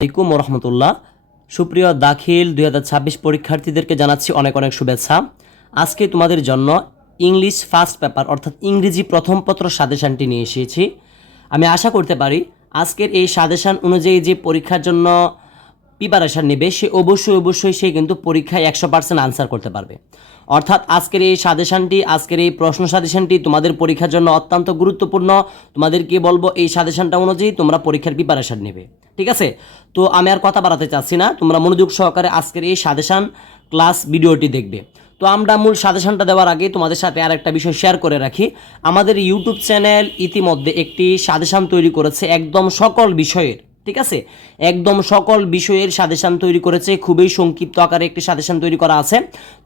আলাইকুম রহমতুল্লাহ। সুপ্রিয় দাখিল 2026 পরীক্ষার্থীদেরকে জানাচ্ছি অনেক অনেক শুভেচ্ছা। আজকে তোমাদের জন্য ইংলিশ ফার্স্ট পেপার অর্থাৎ ইংরেজি প্রথম পত্র সাজেশানটি নিয়ে এসেছি। আমি আশা করতে পারি আজকের এই সাজেশান অনুযায়ী যে পরীক্ষার জন্য প্রিপারেশান নেবে সে অবশ্যই সে কিন্তু পরীক্ষায় 100% আনসার করতে পারবে। অর্থাৎ আজকের এই প্রশ্ন সাজেশানটি তোমাদের পরীক্ষার জন্য অত্যন্ত গুরুত্বপূর্ণ। তোমাদেরকে বলবো এই সাজেশানটা অনুযায়ী তোমরা পরীক্ষার প্রিপারেশান নেবে, ঠিক আছে? তো আমি আর কথা বাড়াতে চাচ্ছি না, তোমরা মনোযোগ সহকারে আজকের এই সাজেশান ক্লাস ভিডিওটি দেখবে। তো আমরা মূল সাজেশানটা দেওয়ার আগে তোমাদের সাথে আর একটা বিষয় শেয়ার করে রাখি। আমাদের ইউটিউব চ্যানেল ইতিমধ্যে একটি সাজেশান তৈরি করেছে একদম সকল বিষয়ের, ঠিক আছে? একদম সকল বিষয়ের সাজেশান তৈরি করেছে, খুবই সংক্ষিপ্ত আকারে একটি সাজেশান তৈরি করা আছে।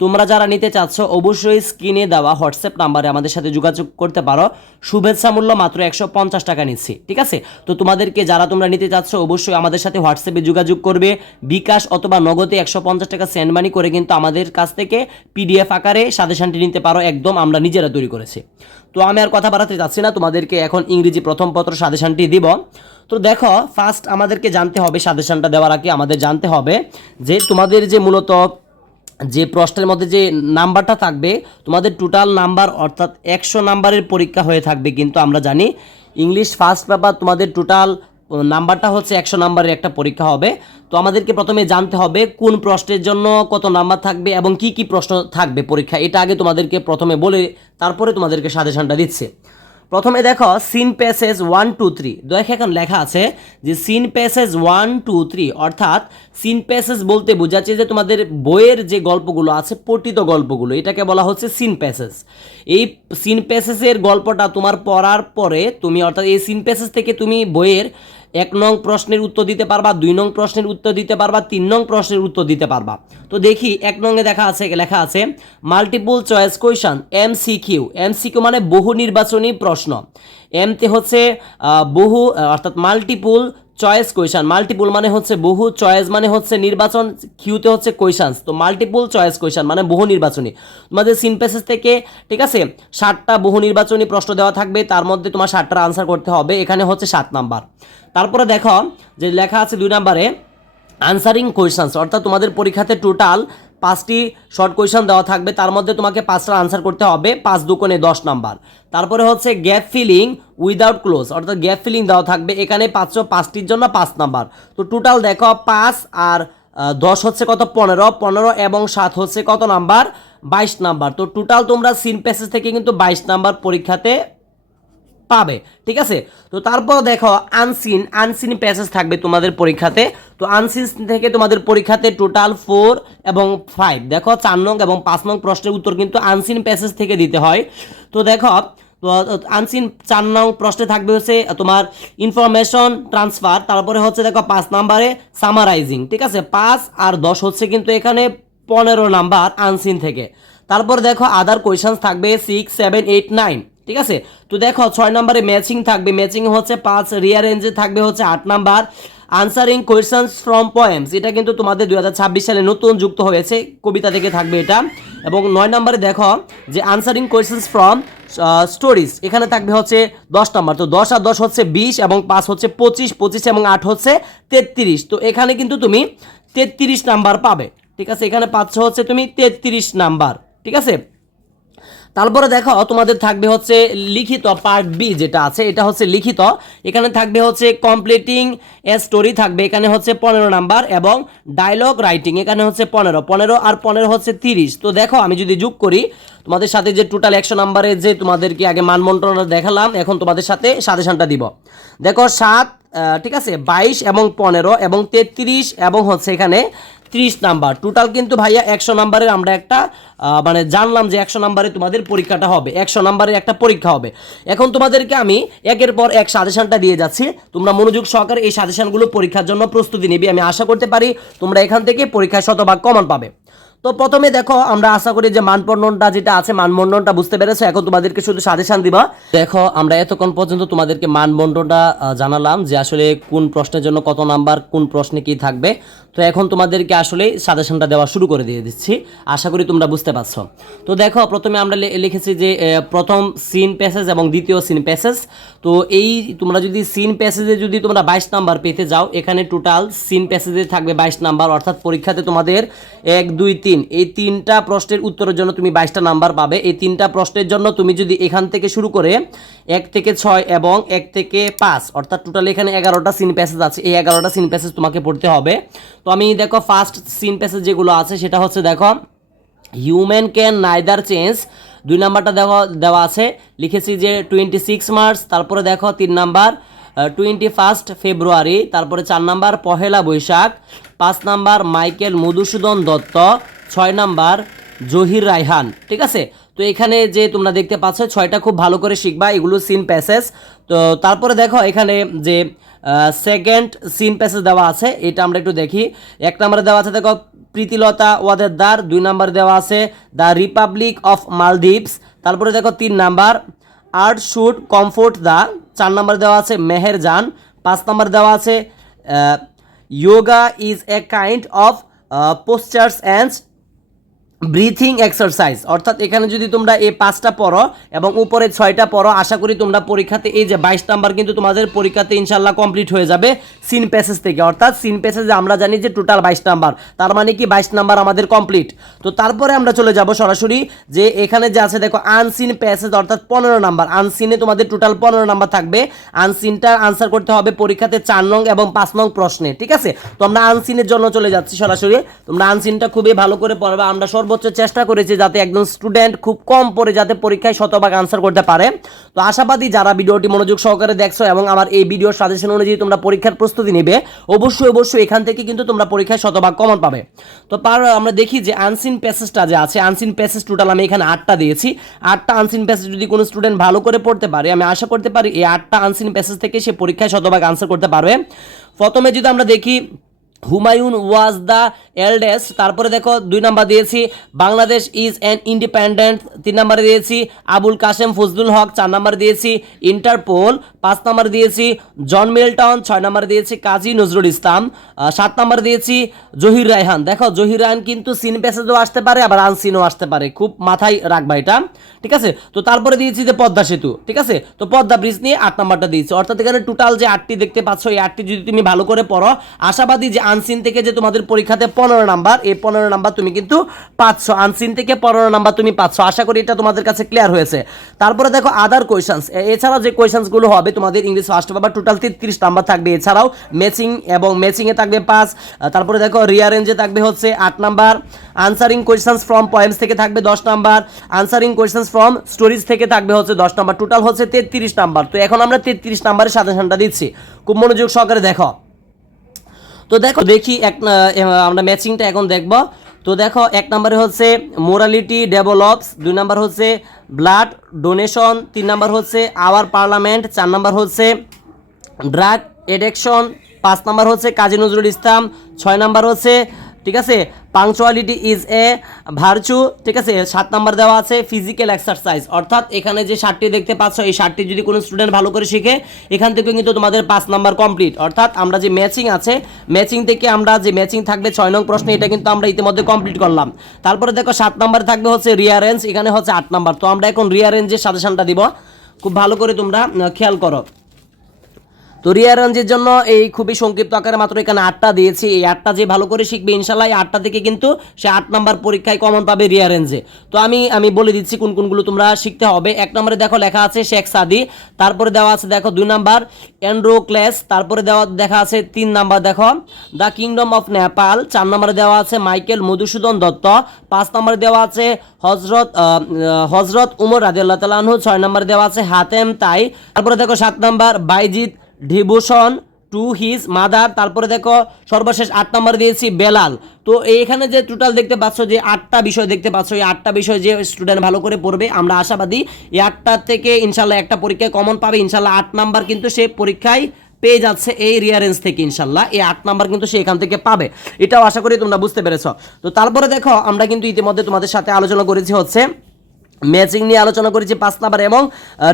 তোমরা যারা নিতে চাচ্ছ অবশ্যই স্ক্রিনে দেওয়া হোয়াটসঅ্যাপ নাম্বারে আমাদের সাথে যোগাযোগ করতে পারো। শুভেচ্ছা মূল্য মাত্র 150 টাকা নিচ্ছি, ঠিক আছে? তো তোমরা নিতে চাচ্ছ অবশ্যই আমাদের সাথে হোয়াটসঅ্যাপে যোগাযোগ করবে। বিকাশ অথবা নগদে 150 টাকা সেন্ড মানি করে কিন্তু আমাদের কাছ থেকে পিডিএফ আকারে সাজেশানটি নিতে পারো, একদম আমরা নিজেরা তৈরি করেছি। তো আমি আর কথা বাড়াতে চাচ্ছি না, তোমাদেরকে এখন ইংরেজি প্রথম পত্র সাজেশানটি দিব। তো দেখো, ফার্স্ট আমাদেরকে জানতে হবে, সাজেশনটা দেওয়ার আগে আমাদের জানতে হবে যে তোমাদের যে মূলত যে প্রশ্নের মধ্যে যে নাম্বারটা থাকবে, তোমাদের টোটাল নাম্বার অর্থাৎ 100 নাম্বারের পরীক্ষা হয়ে থাকবে। কিন্তু আমরা জানি ইংলিশ ফার্স্ট পেপার তোমাদের টোটাল নাম্বারটা হচ্ছে 100 নাম্বারের একটা পরীক্ষা হবে। তো আমাদেরকে প্রথমে জানতে হবে কোন প্রশ্নের জন্য কত নাম্বার থাকবে এবং কি কি প্রশ্ন থাকবে পরীক্ষা, এটা আগে তোমাদেরকে প্রথমে বলে তারপরে তোমাদেরকে সাজেশনটা দিচ্ছে। প্রথমে দেখো সিন প্যাসেজ 1 2 3, দেখো এখন লেখা আছে যে সিন প্যাসেজ 1 2 3, অর্থাৎ সিন প্যাসেজ বলতে বোঝাচ্ছে যে তোমাদের বইয়ের যে গল্পগুলো আছে, পঠিত গল্পগুলো, এটাকে বলা হচ্ছে সিন প্যাসেজ। এই সিন প্যাসেজের গল্পটা তোমার পড়ার পরে তুমি অর্থাৎ এই সিন প্যাসেজ থেকে তুমি বইয়ের 1 নং প্রশ্নের উত্তর দিতে পারবা, 2 নং প্রশ্নের উত্তর দিতে পারবা, 3 নং প্রশ্নের উত্তর দিতে পারবা। তো দেখি 1 নংয়ে লেখা আছে multiple choice question MCQ. MCQ মানে বহু নির্বাচনী প্রশ্ন। এমতে হচ্ছে বহু অর্থাৎ মাল্টিপল চয়েস কোয়েশ্চন, মাল্টিপল মানে হচ্ছে বহু, চয়েস মানে হচ্ছে নির্বাচন, কিউতে হচ্ছে কোয়েশ্চনস। তো মাল্টিপল চয়েস কোয়েশ্চন মানে বহু নির্বাচনী। তোমাদের সিন প্যাসেজ থেকে, ঠিক আছে, 60টা বহু নির্বাচনী প্রশ্ন দেওয়া থাকবে, তার মধ্যে তোমার 60টার আনসার করতে হবে। এখানে হচ্ছে 7 নাম্বার। তারপরে দেখো যে লেখা আছে 2 নাম্বারে আনসারিং কোয়েশ্চনস, অর্থাৎ তোমাদের পরীক্ষাতে টোটাল 5টি শর্ট কোয়েশ্চন দেওয়া থাকবে, তার মধ্যে তোমাকে 5টা আনসার করতে হবে, 5 দুগুণে 10 নাম্বার। তারপরে হচ্ছে গ্যাপ ফিলিং উইদাউট ক্লোজ, অর্থাৎ গ্যাপ ফিলিং দেওয়া থাকবে, এখানে 5টির জন্য 5 নাম্বার। তো টোটাল দেখো 5 আর 10 হচ্ছে কত, 15 এবং 7 হচ্ছে কত নাম্বার, 22 নাম্বার। তো টোটাল তোমরা সিন প্যাসেজ থেকে কিন্তু 22 নাম্বার পরীক্ষাতে পাবে, ঠিক আছে? তো তারপর দেখো আনসিন প্যাসেজ থাকবে তোমাদের পরীক্ষাতে। তো আনসিন থেকে তোমাদের পরীক্ষাতে টোটাল 4 এবং 5, দেখো 4 নং এবং 5 নং প্রশ্নের উত্তর কিন্তু আনসিন প্যাসেজ থেকে দিতে হয়। তো দেখো আনসিন 4 নং প্রশ্নে থাকবে হচ্ছে তোমার ইনফরমেশন ট্রান্সফার, তারপরে হচ্ছে দেখো 5 নাম্বারে সামারাইজিং, ঠিক আছে? 5 আর 10 হচ্ছে কিন্তু এখানে 15 নাম্বার আনসিন থেকে। তারপর দেখো আদার কোয়েশ্চেন্স থাকবে 6 7 8 9, ঠিক আছে? তো দেখো 6 নম্বরে ম্যাচিং থাকবে, ম্যাচিং হচ্ছে 5, রিয়ারেঞ্জে থাকবে হচ্ছে 8 number. Answering questions from poems, এটা কিন্তু তোমাদের 2026 সালে নতুন যুক্ত হয়েছে, কবিতা থেকে থাকবে এটা। এবং 9 নম্বরে দেখো যে আনসারিং কোয়েশ্চেন্স ফ্রম স্টোরিজ, এখানে থাকবে হচ্ছে 10 নাম্বার। তো 10 আর 10 হচ্ছে 20 এবং 5 হচ্ছে 25, 25 এবং 8 হচ্ছে 33। তো এখানে কিন্তু তুমি 33 নাম্বার পাবে, ঠিক আছে? এখানে পাচ্ছ হচ্ছে তুমি 33 নাম্বার, ঠিক আছে? তারপরে দেখো তোমাদের থাকবে হচ্ছে লিখিত পার্ট বি, যেটা আছে এটা হচ্ছে লিখিত, এখানে থাকবে হচ্ছে কমপ্লিটিং এ স্টোরি থাকবে, এখানে হচ্ছে 15 নাম্বার, এবং ডায়লগ রাইটিং এখানে হচ্ছে 15 আর 15 হচ্ছে 30। তো দেখো আমি যদি যোগ করি তোমাদের সাথে যে টোটাল 100 নাম্বারের যে তোমাদেরকে আগে মানমন্ত্রণা দেখালাম, এখন তোমাদের সাথে সাজেশনটা দিব। দেখো 7, ঠিক আছে, 22 এবং 15 এবং 33 এবং হচ্ছে এখানে 30 নাম্বার। টোটাল কিন্তু ভাইয়া 100 নাম্বারের আমরা একটা মানে জানলাম যে 100 নাম্বারে তোমাদের পরীক্ষাটা হবে, 100 নাম্বারের একটা পরীক্ষা হবে। এখন তোমাদেরকে আমি একের পর এক সাজেশনটা দিয়ে যাচ্ছি, তোমরা মনোযোগ সহকারে এই সাজেশনগুলো পরীক্ষার জন্য প্রস্তুতি নিবি। আমি আশা করতে পারি তোমরা এখান থেকে পরীক্ষায় শতভাগ কমন পাবে। তো প্রথমে দেখো আমরা আশা করি যে মানবন্ধনটা যেটা আছে মানবন্ধনটা বুঝতে পেরেছো। এখন তোমাদেরকে শুধু সাজেশন দিবা। দেখো আমরা এতক্ষণ পর্যন্ত তোমাদেরকে মানবন্ধনটা জানালাম যে আসলে কোন প্রশ্নের জন্য কত নাম্বার, কোন প্রশ্নে কি থাকবে। তো এখন তোমাদেরকে আসলে সাজেশনটা দেওয়া শুরু করে দিয়ে দিচ্ছি, আশা করি তোমরা বুঝতে পারছো। তো দেখো প্রথমে আমরা লিখেছি যে প্রথম সিন প্যাসেজ এবং দ্বিতীয় সিন প্যাসেজ। তো এই তোমরা যদি সিন প্যাসেজে যদি তোমরা 22 নাম্বার পেতে যাও, এখানে টোটাল সিন প্যাসেজে থাকবে 22 নাম্বার, অর্থাৎ পরীক্ষাতে তোমাদের 1 2 3 এই 3টা প্রশ্নের উত্তরের জন্য তুমি 22টা নাম্বার পাবে। এই 3টা প্রশ্নের জন্য তুমি যদি এখান থেকে শুরু করে 1 থেকে 6 এবং 1 থেকে 5 অর্থাৎ টোটাল এখানে 11টা সিন প্যাসেজ আছে, এই 11টা সিন প্যাসেজ তোমাকে পড়তে হবে। তো আমি দেখো ফার্স্ট সিন প্যাসেজ যেগুলো আছে সেটা হচ্ছে দেখো হিউম্যান ক্যান নাইদার চেঞ্জ, 2 নাম্বারটা দেখো দেওয়া আছে, লিখেছি যে 26 মার্চ। তারপরে দেখো 3 নাম্বার 21 ফেব্রুয়ারি। তারপরে 4 number Pohela Boishakh. 5 number Michael Madhusudan Dutta. 6 number Zahir Raihan. ঠিক আছে, তো এখানে যে তোমরা দেখতে পাচ্ছ 6টা খুব ভালো করে শিখবা, এগুলো সিন প্যাসেজ। তো তারপরে দেখো এখানে যে সেকেন্ড সিন প্যাসেজ দেওয়া আছে, এটা আমরা একটু দেখি। 1 নম্বরে দেওয়া আছে দেখো প্রীতিলতা ওয়াদেদার। 2 নম্বর দেওয়া আছে দ্য রিপাবলিক অফ মালদ্বীপস। তারপরে দেখো 3 number art should comfort the. 4 নম্বর দেওয়া আছে মেহের জান। 5 নম্বর দেওয়া আছে yoga is a kind of posters and breathing exercise. অর্থাৎ এখানে যদি তোমরা এই 5টা পড়ো এবং উপরে 6টা পড়ো, আশা করি তোমরা পরীক্ষাতে এই যে 22 নাম্বার কিন্তু তোমাদের পরীক্ষাতে ইনশাল্লাহ কমপ্লিট হয়ে যাবে সিন প্যাসেজ থেকে। অর্থাৎ সিন প্যাসেজে আমরা জানি যে টোটাল 22 নাম্বার, তার মানে কি 22 নাম্বার আমাদের কমপ্লিট। তো তারপরে আমরা চলে যাব সরাসরি যে এখানে যে আছে দেখো আনসিন প্যাসেজ, অর্থাৎ 15 নাম্বার। আনসিনে তোমাদের টোটাল 15 নাম্বার থাকবে। আনসিনটার আনসার করতে হবে পরীক্ষাতে 4 নং এবং 5 নং প্রশ্নে। ঠিক আছে, তো আমরা আনসিনের জন্য চলে যাচ্ছি সরাসরি। তোমরা আনসিনটা খুবই ভালো করে পড়বে। আমরা সর্বোচ্চ চেষ্টা করেছি যাতে একজন স্টুডেন্ট খুব কম পড়ে যাতে পরীক্ষায় শতভাগ আনসার করতে পারে। তো আশাবাদী যারা ভিডিওটি মনোযোগ সহকারে দেখছো এবং আমার এই ভিডিওর সাজেশন অনুযায়ী তোমরা পরীক্ষার প্রস্তুতি নেবে, অবশ্যই এখান থেকে কিন্তু তোমরা পরীক্ষায় শতভাগ কমন পাবে। তো আমরা দেখি যে আনসিন প্যাসেজটা যে আছে, আনসিন প্যাসেজ টোটাল আমি এখানে 8টা দিয়েছি। 8টা আনসিন প্যাসেজ যদি কোনো স্টুডেন্ট ভালো করে পড়তে পারে, আমি আশা করতে পারি এই 8টা আনসিন প্যাসেজ থেকে সে পরীক্ষায় শতভাগ আনসার করতে পারবে। প্রথমে যদি আমরা দেখি হুমায়ুন ওয়াজ দ্য এল্ডেস্ট। তারপরে দেখো 2 নাম্বার দিয়েছি বাংলাদেশ ইজ অ্যান ইন্ডিপেন্ডেন্ট। 3 নাম্বারে দিয়েছি আবুল কাশেম ফজলুল হক। 4 নাম্বার দিয়েছি ইন্টারপোল। 5 নাম্বার দিয়েছি জন মিল্টন। 6 নাম্বার দিয়েছি কাজী নজরুল ইসলাম। 7 নাম্বার দিয়েছি জহির রায়হান। দেখো জহির রায়হান কিন্তু সিন প্যাসেজও আসতে পারে আবার আনসিনও আসতে পারে, খুব মাথায় রাখবা এটা। ঠিক আছে, তো তারপরে দিয়েছি যে পদ্মা সেতু। ঠিক আছে, তো পদ্মা ব্রিজ নিয়ে 8 নাম্বারটা দিয়েছি। অর্থাৎ এখানে টোটাল যে 8টি দেখতে পাচ্ছ, এই 8টি যদি তুমি ভালো করে পড়ো, আশাবাদী যে আনসিন থেকে যে তোমাদের পরীক্ষাতে 15 নাম্বার, এই 15 নাম্বার তুমি কিন্তু পাচ্ছ। আনসিন থেকে 15 নাম্বার তুমি পাচ্ছ। আশা করি এটা তোমাদের কাছে ক্লিয়ার হয়েছে। তারপরে দেখো আদার কোয়েশ্চেন্স, এছাড়াও যে কোয়েশ্চেন্সগুলো হবে তোমাদের English first paper total 33 number থাকবে। এছাড়াও ম্যাচিং এবং ম্যাচিংয়ে থাকবে 5। তারপরে দেখো রিয়ারেঞ্জে থাকবে হচ্ছে 8 number. Answering questions from poems থেকে থাকবে 10 number. Answering questions from stories থেকে থাকবে হচ্ছে 10 নাম্বার। টোটাল হচ্ছে 33 নাম্বার। তো এখন আমরা 33 নাম্বারের সাজেশনটা দিচ্ছি, খুব মনোযোগ সহকারে দেখো। তো দেখি আমরা ম্যাচিংটা এখন দেখব। তো দেখো 1 নম্বরে হচ্ছে মোরালিটি ডেভেলপস। 2 নাম্বার হচ্ছে ব্লাড ডোনেশন। 3 নাম্বার হচ্ছে আওয়ার পার্লামেন্ট। 4 নাম্বার হচ্ছে ড্রাগ এডিকশন। 5 নাম্বার হচ্ছে কাজী নজরুল ইসলাম। 6 নাম্বার হচ্ছে ঠিক আছে পাংচুয়ালিটি ইজ এ ভার্চু। ঠিক আছে, 7 নাম্বার দেওয়া আছে ফিজিক্যাল এক্সারসাইজ। অর্থাৎ এখানে যে 7টি দেখতে পাচ্ছ, এই 7টি যদি কোনো স্টুডেন্ট ভালো করে শিখে, এখান থেকে কিন্তু তোমাদের 5 নাম্বার কমপ্লিট। অর্থাৎ আমরা যে ম্যাচিং আছে, ম্যাচিং থেকে আমরা যে ম্যাচিং থাকবে 6 নং প্রশ্নে, এটা কিন্তু আমরা ইতিমধ্যে কমপ্লিট করলাম। তারপরে দেখো 7 নাম্বার থাকবে হচ্ছে রিয়ারেঞ্জ, এখানে হচ্ছে 8 নাম্বার। তো আমরা এখন রিয়ারেঞ্জের সাজেশনটা দিব, খুব ভালো করে তোমরা খেয়াল করো। তো রিয়ারেঞ্জের জন্য এই খুবই সংক্ষিপ্ত আকারে মাত্র এখানে 8টা দিয়েছি। এই 8টা যে ভালো করে শিখবে ইনশাল্লাহ, এই 8টা থেকে কিন্তু সে 8 নাম্বার পরীক্ষায় কমন পাবে রিয়ারেঞ্জে। তো আমি বলে দিচ্ছি কোনগুলো তোমরা শিখতে হবে। 1 নম্বরে দেখো লেখা আছে শেখ সাদি। তারপরে দেওয়া আছে দেখো 2 নাম্বার এন্ড্রোক্লেস। তারপরে দেখা আছে 3 নাম্বার দেখো দ্য কিংডম অফ নেপাল। 4 নম্বরে দেওয়া আছে মাইকেল মধুসূদন দত্ত। 5 নম্বরে দেওয়া আছে হজরত উমর রাদিয়াল্লাহু তাআলা আনহু। 6 নম্বরে দেওয়া আছে হাতেম তাই। তারপরে দেখো 7 number Bayazid devotion to his mother. তারপরে দেখো সর্বশেষ 8 নাম্বার দিয়েছি বেলাল। তো এইখানে যে টোটাল দেখতে পাচ্ছ যে 8টা বিষয় দেখতে পাচ্ছ, এই 8টা বিষয় যে স্টুডেন্ট ভালো করে পড়বে, আমরা আশাবাদী এই 8টা থেকে ইনশাল্লাহ একটা পরীক্ষায় কমন পাবে। ইনশাল্লাহ 8 নাম্বার কিন্তু সে পরীক্ষায় পেয়ে যাচ্ছে এই রিয়ারেঞ্জ থেকে ইনশাল্লাহ। এই 8 নাম্বার কিন্তু সে এখান থেকে পাবে, এটাও আশা করি তোমরা বুঝতে পেরেছ। তো তারপরে দেখো আমরা কিন্তু ইতিমধ্যে তোমাদের সাথে আলোচনা করেছি হচ্ছে ম্যাচিং নিয়ে আলোচনা করেছি 5 নাম্বার এবং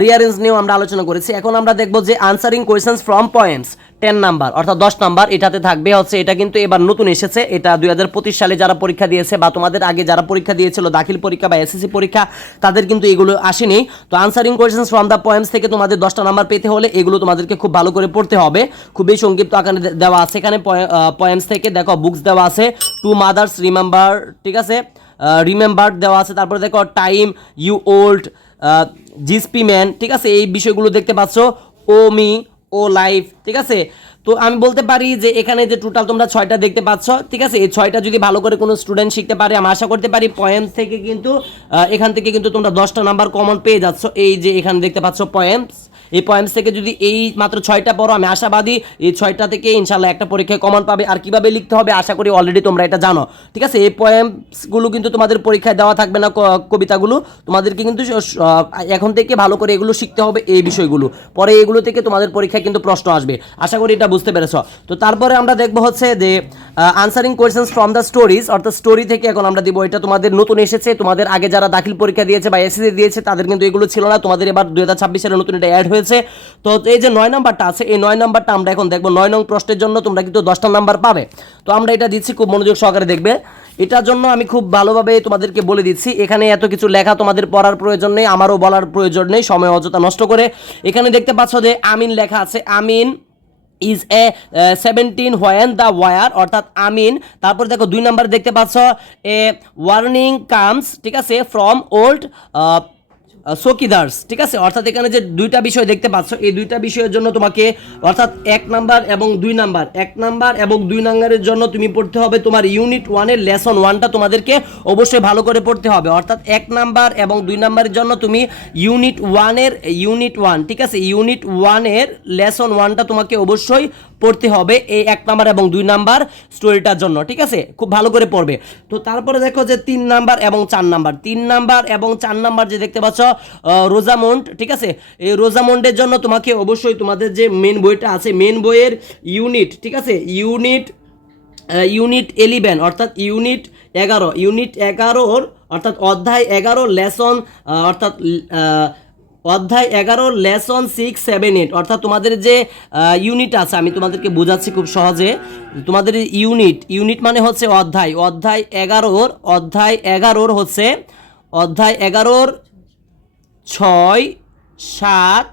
রিয়ারেঞ্জ নিয়েও আমরা আলোচনা করেছি। এখন আমরা দেখবো যে answering questions from poems 10 number অর্থাৎ 10 নাম্বার এটাতে থাকবে হচ্ছে, এটা কিন্তু এবার নতুন এসেছে, এটা 2025 সালে যারা পরীক্ষা দিয়েছে বা তোমাদের আগে যারা পরীক্ষা দিয়েছিল দাখিল পরীক্ষা বা এসএসসি পরীক্ষা তাদের কিন্তু এগুলো আসেনি। তো answering questions from the poems থেকে তোমাদের 10টা নাম্বার পেতে হলে এগুলো তোমাদেরকে খুব ভালো করে পড়তে হবে, খুবই সংক্ষিপ্ত আকারে দেওয়া আছে এখানে। পয়েমস থেকে দেখো বুকস দেওয়া আছে, টু মাদার্স রিমেম্বার, ঠিক আছে, রিমেম্বার দেওয়া আছে, তারপরে দেখো টাইম, ইউ ওল্ড, জিসপি ম্যান, ঠিক আছে, এই বিষয়গুলো দেখতে পাচ্ছ, ও মি, ও লাইফ, ঠিক আছে। তো আমি বলতে পারি যে এখানে যে টোটাল তোমরা 6টা দেখতে পাচ্ছ, ঠিক আছে, এই 6টা যদি ভালো করে কোনো স্টুডেন্ট শিখতে পারে আমি আশা করতে পারি পয়েমস থেকে কিন্তু এখান থেকে কিন্তু তোমরা 10টা নাম্বার কমন পেয়ে যাচ্ছ। এই যে এখানে দেখতে পাচ্ছ পয়েমস, এই পয়েমস থেকে যদি এই মাত্র 6টা পড়ো আমি আশাবাদী এই 6টা থেকে ইনশাল্লাহ একটা পরীক্ষায় কমন পাবে। আর কিভাবে লিখতে হবে আশা করি অলরেডি তোমরা এটা জানো, ঠিক আছে। এই পয়েমসগুলো কিন্তু তোমাদের পরীক্ষায় দেওয়া থাকবে না, কবিতাগুলো তোমাদেরকে কিন্তু এখন থেকে ভালো করে এগুলো শিখতে হবে, এই বিষয়গুলো পরে এগুলো থেকে তোমাদের পরীক্ষায় কিন্তু প্রশ্ন আসবে, আশা করি এটা বুঝতে পেরেছ। তো তারপরে আমরা দেখবো হচ্ছে যে answering questions from the stories অর্থাৎ স্টোরি থেকে এখন আমরা দিব, এটা তোমাদের নতুন এসেছে, তোমাদের আগে যারা দাখিল পরীক্ষা দিয়েছে বা এসএসসি দিয়েছে তাদের কিন্তু এগুলো ছিল না, তোমাদের এবার 2026 সালে নতুন এটা অ্যাড হয়েছে। তো এই যে 9 নাম্বারটা আছে এই 9 নাম্বারটা আমরা এখন দেখবো। 9 নং প্রশ্নের জন্য তোমরা কিন্তু 10টা নাম্বার পাবে, তো আমরা এটা দিচ্ছি, খুব মনোযোগ সহকারে দেখবে। এটার জন্য আমি খুব ভালোভাবে তোমাদেরকে বলে দিচ্ছি, এখানে এত কিছু লেখা তোমাদের পড়ার প্রয়োজন নেই, আমারও বলার প্রয়োজন নেই সময় অযথা নষ্ট করে। এখানে দেখতে পাচ্ছ যে আমিন লেখা আছে, Amin is a 17 when the war অর্থাৎ আমিন। তারপর দেখো 2 নাম্বার দেখতে পাচ্ছ এ ওয়ার্নিং কামস, ঠিক আছে, ফ্রম ওল্ড চকিদার্স, ঠিক আছে, অর্থাৎ এখানে যে 2টা বিষয় দেখতে পাচ্ছ এই 2টা বিষয়ের জন্য তোমাকে অর্থাৎ 1 নাম্বার এবং 2 নাম্বার, 1 নাম্বার এবং 2 নাম্বারের জন্য তুমি পড়তে হবে তোমার ইউনিট 1 এর লেসন 1টা তোমাদেরকে অবশ্যই ভালো করে পড়তে হবে। অর্থাৎ 1 নাম্বার এবং 2 নাম্বারের জন্য তুমি ইউনিট 1, ঠিক আছে, ইউনিট 1 এর লেসন 1টা তোমাকে অবশ্যই পড়তে হবে এই 1 নাম্বার এবং 2 নাম্বার স্টোরিটার জন্য, ঠিক আছে, খুব ভালো করে পড়বে। তো তারপরে দেখো যে 3 নাম্বার এবং 4 নাম্বার, 3 নাম্বার এবং 4 নাম্বার যে দেখতে পাচ্ছ রোজামন্ড, ঠিক আছে, এই রোজামন্ডের জন্য তোমাকে অবশ্যই তোমাদের যে মেন বইটা আছে মেন বইয়ের ইউনিট, ঠিক আছে, ইউনিট 11 অর্থাৎ ইউনিট 11 অর্থাৎ অধ্যায় 11 লেসন অর্থাৎ অধ্যায় 11 লেসন 6, 7, 8 অর্থাৎ তোমাদের যে ইউনিট আছে আমি তোমাদেরকে বোঝাচ্ছি খুব সহজে। তোমাদের ইউনিট মানে হচ্ছে অধ্যায় 11 হচ্ছে অধ্যায় 11 6, 7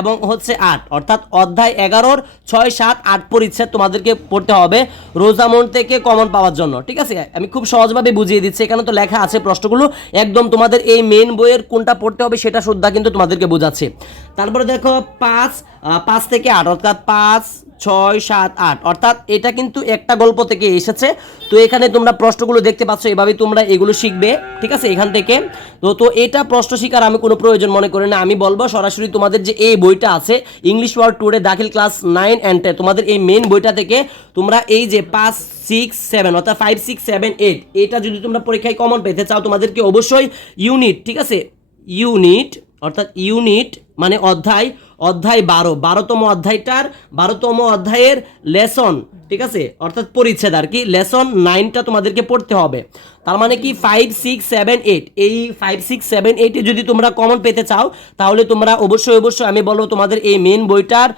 এবং হচ্ছে 8 অর্থাৎ অধ্যায় 11 6, 7, 8 পরিচ্ছেদ তোমাদেরকে পড়তে হবে রোজামন্ড থেকে কমন পাওয়ার জন্য, ঠিক আছে। আমি খুব সহজভাবে বুঝিয়ে দিচ্ছি, এখানে তো লেখা আছে প্রশ্নগুলো একদম তোমাদের এই মেন বইয়ের কোনটা পড়তে হবে সেটা শুদ্ধা কিন্তু তোমাদেরকে বোঝাচ্ছি। তারপরে দেখো 5 থেকে 8 অর্থাৎ 5, 6, 7, 8 অর্থাৎ এটা কিন্তু একটা গল্প থেকে এসেছে। তো এখানে তোমরা প্রশ্নগুলো দেখতে পাচ্ছ, এভাবেই তোমরা এগুলো শিখবে, ঠিক আছে, এখান থেকে। তো এটা প্রশ্ন শিখার আমি কোনো প্রয়োজন মনে করি না, আমি বলবো সরাসরি তোমাদের যে এই বইটা আছে ইংলিশ ওয়ার্ড টুডে দাখিল ক্লাস 9 and 10 তোমাদের এই মেন বইটা থেকে তোমরা এই যে 5, 6, 7 অর্থাৎ 5, 6, 7, 8 এটা যদি তোমরা পরীক্ষায় কমন পেতে চাও তোমাদেরকে অবশ্যই ইউনিট, ঠিক আছে, ইউনিট অর্থাৎ ইউনিট মানে অধ্যায় 12তম অধ্যায়টার 12তম অধ্যায়ের লেসন, ঠিক আছে, অর্থাৎ পরিচ্ছেদ আর কি লেসন 9টা তোমাদেরকে পড়তে হবে। তার মানে কি 5, 6, 7, 8 এই 5, 6, 7, 8 এ যদি তোমরা কমন পেতে চাও তাহলে তোমরা অবশ্যই আমি বলবো তোমাদের এই মেন বইটার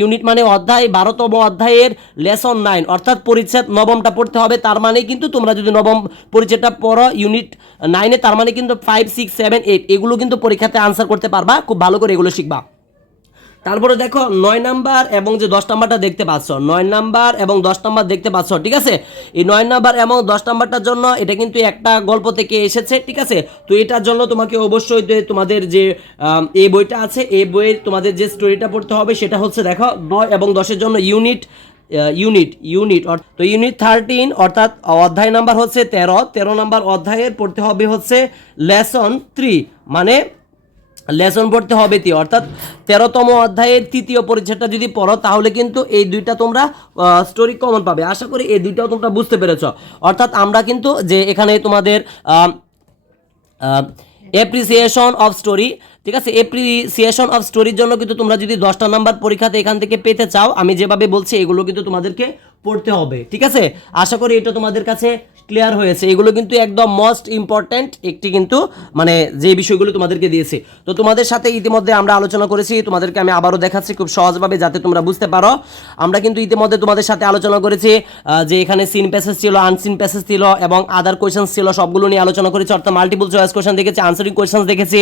ইউনিট মানে অধ্যায় 12তম অধ্যায়ের লেসন 9 অর্থাৎ পরিচ্ছেদ 9মটা পড়তে হবে। তার মানে কিন্তু তোমরা যদি 9ম পরিচ্ছেদটা পড়ো ইউনিট 9 এ তার মানে কিন্তু 5, 6, 7, 8 এগুলো কিন্তু পরীক্ষাতে আনসার করতে পারবা, খুব ভালো করে এগুলো শিখবা। তারপরে দেখো 9 নাম্বার এবং যে 10 নাম্বারটা দেখতে পাচ্ছ 9 নাম্বার এবং 10 নাম্বার দেখতে পাচ্ছ, ঠিক আছে, এই 9 নাম্বার এবং 10 নাম্বারটার জন্য এটা কিন্তু একটা গল্প থেকে এসেছে, ঠিক আছে। তো এটার জন্য তোমাকে অবশ্যই তোমাদের যে এই বইটা আছে এই বইয়ের তোমাদের যে স্টোরিটা পড়তে হবে সেটা হচ্ছে দেখো 9 এবং 10-এর জন্য ইউনিট তো ইউনিট 13 অর্থাৎ অধ্যায় নাম্বার হচ্ছে 13 নাম্বার অধ্যায়ের পড়তে হবে হচ্ছে লেসন 3 মানে লেসন পড়তে হবে অর্থাৎ 13তম অধ্যায়ের 3য় পরিচ্ছেদটা যদি পড়ো তাহলে কিন্তু এই দুইটা তোমরা স্টোরি কমন পাবে। আশা করি এই দুইটাও তোমরা বুঝতে পেরেছ। অর্থাৎ আমরা কিন্তু যে এখানে তোমাদের এপ্রিসিয়েশন অফ স্টোরি, ঠিক আছে। এপ্রিসিয়েশন অফ স্টোরির জন্য কিন্তু তোমরা যদি 10টা নাম্বার পরীক্ষাতে এখান থেকে পেতে চাও, আমি যেভাবে বলছি এগুলো কিন্তু তোমাদেরকে পড়তে হবে, ঠিক আছে। আশা করি এটা তোমাদের কাছে ক্লিয়ার হয়েছে। এগুলো কিন্তু একদম মোস্ট ইম্পর্ট্যান্ট একটি কিন্তু মানে যে বিষয়গুলো তোমাদেরকে দিয়েছি। তো তোমাদের সাথে ইতিমধ্যে আমরা আলোচনা করেছি, তোমাদেরকে আমি আবারও দেখাচ্ছি খুব সহজভাবে যাতে তোমরা বুঝতে পারো। আমরা কিন্তু ইতিমধ্যে তোমাদের সাথে আলোচনা করেছি যে এখানে সিন প্যাসেজ ছিল, আনসিন প্যাসেজ ছিল এবং আদার কোয়েশ্চেন্স ছিল, সবগুলো নিয়ে আলোচনা করেছি। অর্থাৎ মাল্টিপল চয়েস কোয়েশ্চেন দেখেছি, আনসারিং কোয়েশ্চেন্স দেখেছি,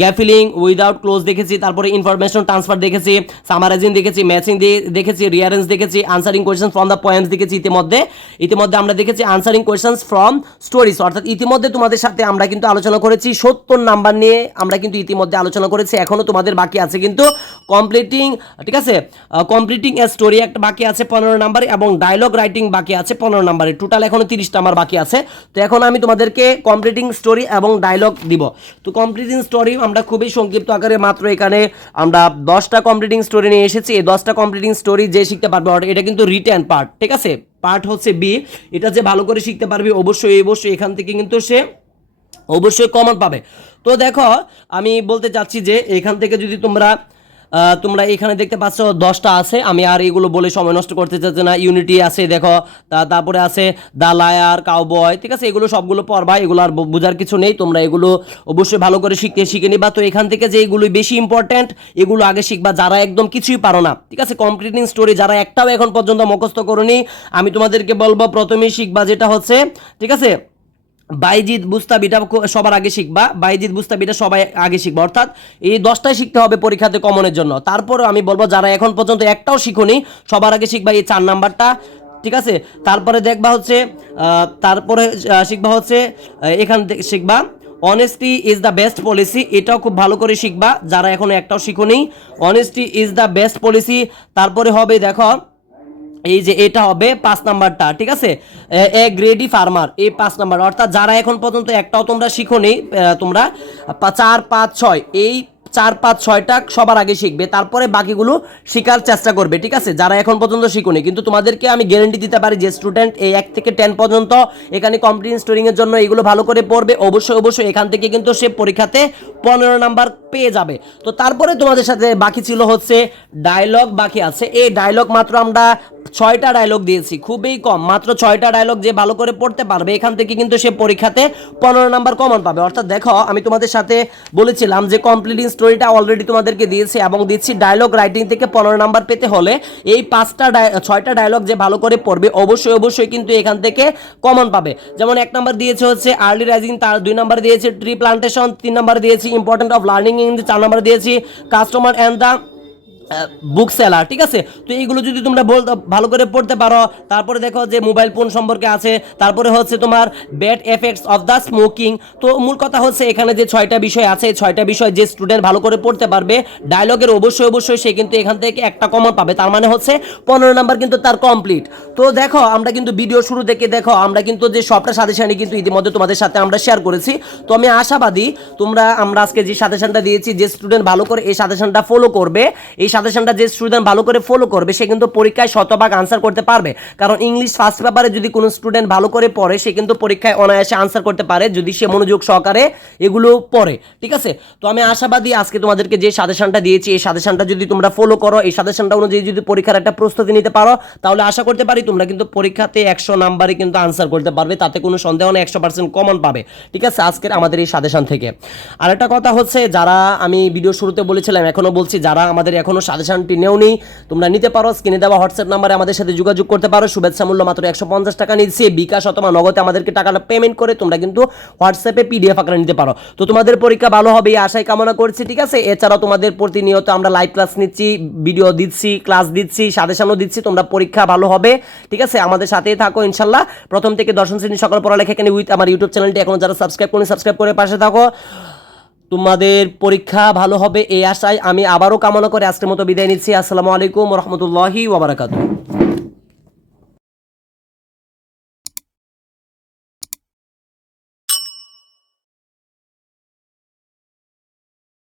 গ্যাপ ফিলিং উইদাউট ক্লোজ দেখেছি, তারপরে ইনফরমেশন ট্রান্সফার দেখেছি, সামারাইজিং দেখেছি, ম্যাচিং দেখেছি, রিয়ারেন্স দেখেছি, answering question from the points দেখেছি। ইতিমধ্যে আমরা দেখেছি আনসারিং কোয়েশ্চেন্স ফ্রম স্টোরিজ। অর্থাৎ ইতিমধ্যে তোমাদের সাথে আমরা কিন্তু আলোচনা করেছি 70 নাম্বার নিয়ে আমরা কিন্তু ইতিমধ্যে আলোচনা করেছি। এখনো তোমাদের বাকি আছে কিন্তু কমপ্লিটিং, ঠিক আছে, কমপ্লিটিং এ স্টোরি একটা বাকি আছে 15 নাম্বার এবং ডায়লগ রাইটিং বাকি আছে 15 নাম্বারে। টোটাল এখনো 30টা আমার বাকি আছে। তো এখন আমি তোমাদেরকে কমপ্লিটিং স্টোরি এবং ডায়লগ দিব। তো কমপ্লিটিং স্টোরি আমরা খুবই সংক্ষিপ্ত আকারে মাত্র এখানে আমরা 10টা কমপ্লিটিং স্টোরি নিয়ে এসেছি। এই 10টা কমপ্লিটিং স্টোরি যে শিখতে পারবে, এটা কিন্তু রিটেন পার্ট, ঠিক আছে, পার্ট হচ্ছে বি। এটা যে ভালো করে শিখতে পারবে অবশ্যই এখান থেকে কিন্তু সে অবশ্যই কমন পাবে। তো দেখো আমি বলতে চাচ্ছি যে এখান থেকে যদি তোমরা এখানে দেখতে পাচ্ছ 10টা আছে, আমি আর এগুলো বলে সময় নষ্ট করতে চাচ্ছি না। ইউনিটি আছে দেখো, তারপরে আছে দ্য লায়ার, কাউবয়, ঠিক আছে, এগুলো সবগুলো পড়বা, এগুলো আর বোঝার কিছু নেই, তোমরা এগুলো অবশ্যই ভালো করে শিখে নিবা। তো এখান থেকে যে এগুলো বেশি ইম্পর্ট্যান্ট এগুলো আগে শিখবা, যারা একদম কিছুই পারো না, ঠিক আছে। কমপ্লিটিং স্টোরি যারা একটাও এখন পর্যন্ত মুখস্থ করোনি, আমি তোমাদেরকে বলবো প্রথমেই শিখবা যেটা হচ্ছে, ঠিক আছে, বাইজিদ বুস্তাবিটা সবার আগে শিখবা, বাইজিদ বুস্তাবিটা সবাই আগে শিখবা। অর্থাৎ এই 10টাই শিখতে হবে পরীক্ষাতে কমনের জন্য। তারপরে আমি বলবো যারা এখন পর্যন্ত একটাও শিখুনি সবার আগে শিখবা এই 4 নাম্বারটা, ঠিক আছে। তারপরে দেখবা হচ্ছে তারপরে শিখবা হচ্ছে এখান থেকে শিখবা honesty is the best policy, এটাও খুব ভালো করে শিখবা যারা এখনো একটাও শিখুনি। Honesty is the best policy. তারপরে হবে দেখো এই যে এটা হবে 5 নাম্বারটা, ঠিক আছে, এ গ্রেডি ফার্মার, এই 5 নাম্বার। অর্থাৎ যারা এখন পর্যন্ত একটাও তোমরা শিখোনি, তোমরা 4, 5, 6 এই 4, 5, 6টা সবার আগে শিখবে, তারপরে বাকিগুলো শেখার চেষ্টা করবে, ঠিক আছে, যারা এখন পর্যন্ত শিখুনি। কিন্তু তোমাদেরকে আমি গ্যারেন্টি দিতে পারি যে স্টুডেন্ট এই 1 থেকে 10 পর্যন্ত এখানে কমপ্লিট স্টোরিং এর জন্য এগুলো ভালো করে পড়বে, অবশ্যই এখান থেকে কিন্তু সে পরীক্ষাতে 15 নাম্বার পেয়ে যাবে। তো তারপরে তোমাদের সাথে বাকি ছিল হচ্ছে ডায়লগ বাকি আছে। এই ডায়লগ মাত্র আমরা 6টা ডায়লগ দিয়েছি, খুবই কম, মাত্র 6টা ডায়লগ যে ভালো করে পড়তে পারবে এখান থেকে কিন্তু সে পরীক্ষাতে 15 নাম্বার কমন পাবে। অর্থাৎ দেখো আমি তোমাদের সাথে বলেছিলাম যে কমপ্লিটিং স্টোরিটা অলরেডি তোমাদেরকে দিয়েছি এবং দিচ্ছি ডায়লগ রাইটিং থেকে 15 নাম্বার পেতে হলে এই 6টা ডায়লগ যে ভালো করে পড়বে অবশ্যই কিন্তু এখান থেকে কমন পাবে। যেমন 1 নাম্বার দিয়েছে হচ্ছে আর্লি রাইজিং, তার 2 নাম্বার দিয়েছে ট্রি প্লান্টেশন, 3 নাম্বার দিয়েছি important of learning English, 4 number দিয়েছি customer and the bookseller, ঠিক আছে। তো এইগুলো যদি তোমরা ভালো করে পড়তে পারো, তারপরে দেখো যে মোবাইল ফোন সম্পর্কে আছে, তারপরে হচ্ছে তোমার bad effects of the smoking. তো মূল কথা হচ্ছে এখানে যে 6টা বিষয় আছে, 6টা বিষয় যে স্টুডেন্ট ভালো করে পড়তে পারবে ডায়লগের অবশ্যই সে কিন্তু এখান থেকে একটা কমন পাবে, তার মানে হচ্ছে 15 নাম্বার কিন্তু তার কমপ্লিট। তো দেখো আমরা কিন্তু ভিডিও শুরু থেকে দেখো আমরা কিন্তু যে সবটা সাজেশনই কিন্তু ইতিমধ্যে তোমাদের সাথে আমরা শেয়ার করেছি। তো আমি আশাবাদী আমরা আজকে যে সাজেশনটা দিয়েছি, যে স্টুডেন্ট ভালো করে এই সাজেশনটা ফলো করবে, এই সাজেশনটা যে স্টুডেন্ট ভালো করে ফলো করবে সে কিন্তু পরীক্ষায় শতভাগ আনসার করতে পারবে। কারণ ইংলিশ ফার্স্ট পেপারে যদি কোনো স্টুডেন্ট ভালো করে পড়ে সে কিন্তু পরীক্ষায় অনায়াসে আনসার করতে পারে যদি সে মনোযোগ সহকারে এগুলো পড়ে, ঠিক আছে। তো আমি আশাবাদী আজকে তোমাদেরকে যে সাজেশনটা দিয়েছি এই সাজেশনটা যদি তোমরা ফলো করো, এই সাজেশনটা অনুযায়ী যদি পরীক্ষার একটা প্রস্তুতি নিতে পারো, তাহলে আশা করতে পারি তোমরা কিন্তু পরীক্ষাতে 100 নাম্বারে কিন্তু আনসার করতে পারবে, তাতে কোনো সন্দেহ নেই, 100% কমন পাবে, ঠিক আছে, আজকের আমাদের এই সাজেশন থেকে। আরেকটা কথা হচ্ছে যারা আমি ভিডিও শুরুতে বলেছিলাম এখনো বলছি, যারা আমাদের এখনো সাজেশনটি নেওনি তোমরা নিতে পারো, স্ক্রিনে দেওয়া হোয়াটসঅ্যাপ নাম্বারে আমাদের সাথে যোগাযোগ করতে পারো। শুভেচ্ছা মূল্য মাত্র 150 টাকা নিচ্ছে, বিকাশ অথবা নগদে আমাদেরকে টাকাটা পেমেন্ট করে তোমরা কিন্তু হোয়াটসঅ্যাপে পিডিএফ আকারে নিতে পারো। তো তোমাদের পরীক্ষা ভালো হবে এই আশাই কামনা করছি, ঠিক আছে। এছাড়াও তোমাদের প্রতিনিয়ত আমরা লাইভ ক্লাস নিচ্ছি, ভিডিও দিচ্ছি, ক্লাস দিচ্ছি, সাজেশনও দিচ্ছি, তোমরা পরীক্ষা ভালো হবে, ঠিক আছে, আমাদের সাথেই থাকো ইনশাল্লাহ। প্রথম থেকে দশম শ্রেণী সকল পড়ালেখা এখানে উইথ আমার ইউটিউব চ্যানেলটি এখন যারা সাবস্ক্রাইব করে পাশে থাকো। তোমাদের পরীক্ষা ভালো হবে এই আশায় আমি আবারও কামনা করে আজকের মতো বিদায় নিচ্ছি। আসসালামু আলাইকুম ওয়া রাহমাতুল্লাহি ওয়া বারাকাতুহু।